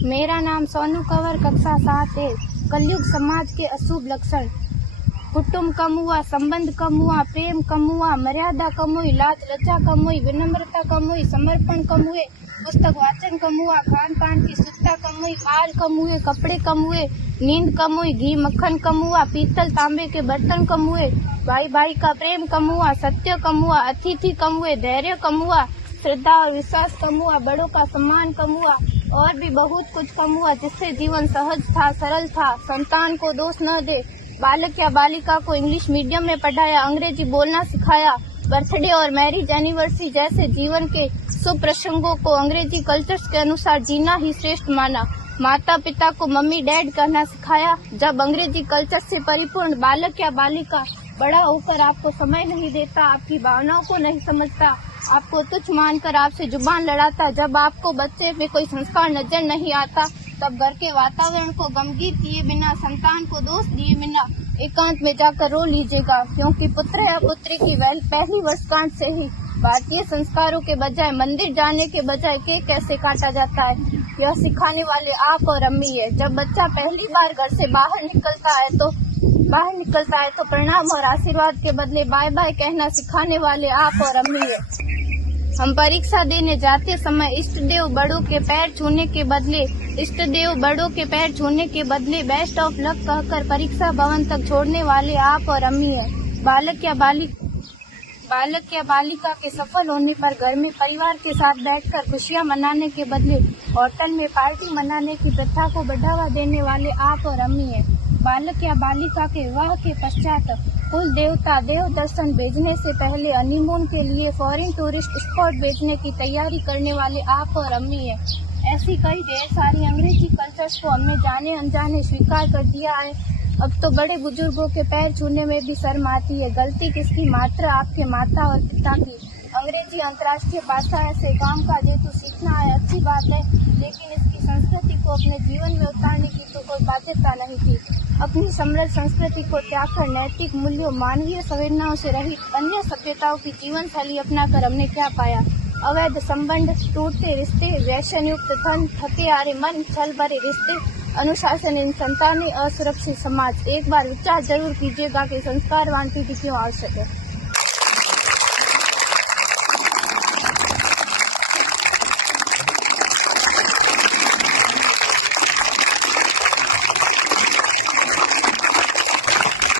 मेरा नाम सोनू कंवर, कक्षा 7 है। कलयुग समाज के अशुभ लक्षण। कुटुंब कम हुआ, संबंध कम हुआ, प्रेम कम हुआ, मर्यादा कम हुई, लाज लज्जा कम हुई, विनम्रता कम हुई, समर्पण कम हुए, पुस्तक वाचन कम हुआ, खान पान की शुद्धता कम हुई, बाल कम हुए, कपड़े कम हुए, नींद कम हुई, घी मक्खन कम हुआ, पीतल तांबे के बर्तन कम हुए, भाई भाई का प्रेम कम हुआ, सत्य कम हुआ, अतिथि कम हुए, धैर्य कम हुआ, श्रद्धा और विश्वास कम हुआ, बड़ों का सम्मान कम हुआ और भी बहुत कुछ कम हुआ, जिससे जीवन सहज था, सरल था। संतान को दोष न दे। बालक या बालिका को इंग्लिश मीडियम में पढ़ाया, अंग्रेजी बोलना सिखाया, बर्थडे और मैरिज एनिवर्सरी जैसे जीवन के शुभ प्रसंगों को अंग्रेजी कल्चर्स के अनुसार जीना ही श्रेष्ठ माना। माता पिता को मम्मी डैड कहना सिखाया। जब अंग्रेजी कल्चर से परिपूर्ण बालक या बालिका बड़ा होकर आपको समय नहीं देता, आपकी भावनाओं को नहीं समझता, आपको तुच्छ मानकर आपसे जुबान लड़ाता, जब आपको बच्चे में कोई संस्कार नजर नहीं आता, तब घर के वातावरण को गमगीन किए बिना, संतान को दोष दिए बिना एकांत में जाकर रो लीजिएगा, क्योंकि पुत्र या पुत्री की पहली वर्षगांठ से ही भारतीय संस्कारों के बजाय, मंदिर जाने के बजाय केक कैसे काटा जाता है, यह सिखाने वाले आप और अम्मी है। जब बच्चा पहली बार घर से बाहर निकलता है तो प्रणाम और आशीर्वाद के बदले बाय बाय कहना सिखाने वाले आप और अम्मी है। हम परीक्षा देने जाते समय इष्ट देव बड़ों के पैर छूने के बदले बेस्ट ऑफ लक कहकर परीक्षा भवन तक छोड़ने वाले आप और अम्मी है। बालक या बालिका के सफल होने पर घर में परिवार के साथ बैठकर खुशियां मनाने के बदले होटल में पार्टी मनाने की प्रथा को बढ़ावा देने वाले आप और अम्मी है। बालक या बालिका के विवाह के पश्चात कुल देवता देव दर्शन भेजने से पहले हनीमून के लिए फॉरेन टूरिस्ट स्पॉट भेजने की तैयारी करने वाले आप और अम्मी है। ऐसी कई ढेर सारी अंग्रेजी कल्चर्स को हमने जाने अनजाने स्वीकार कर दिया है। अब तो बड़े बुजुर्गों के पैर छूने में भी शर्म आती है। गलती किसकी? मात्र आपके माता और पिता की। अंग्रेजी अंतर्राष्ट्रीय भाषा है से काम का जेतु सीखना है, अच्छी बात है, लेकिन इसकी संस्कृति को अपने जीवन में उतारने की तो कोई बाध्यता नहीं थी। अपनी समृद्ध संस्कृति को त्याग कर नैतिक मूल्यों, मानवीय संवेदनाओं से रहित अन्य सभ्यताओं की जीवन शैली अपनाकर हमने क्या पाया? अवैध संबंध, टूटते रिश्ते, व्यसन युक्त धन, थके हारे मन, छल भरे रिश्ते, अनुशासनहीन संतानें, असुरक्षित समाज। एक बार विचार जरूर कीजिएगा कि संस्कारवान पीढ़ी क्यों आवश्यक है।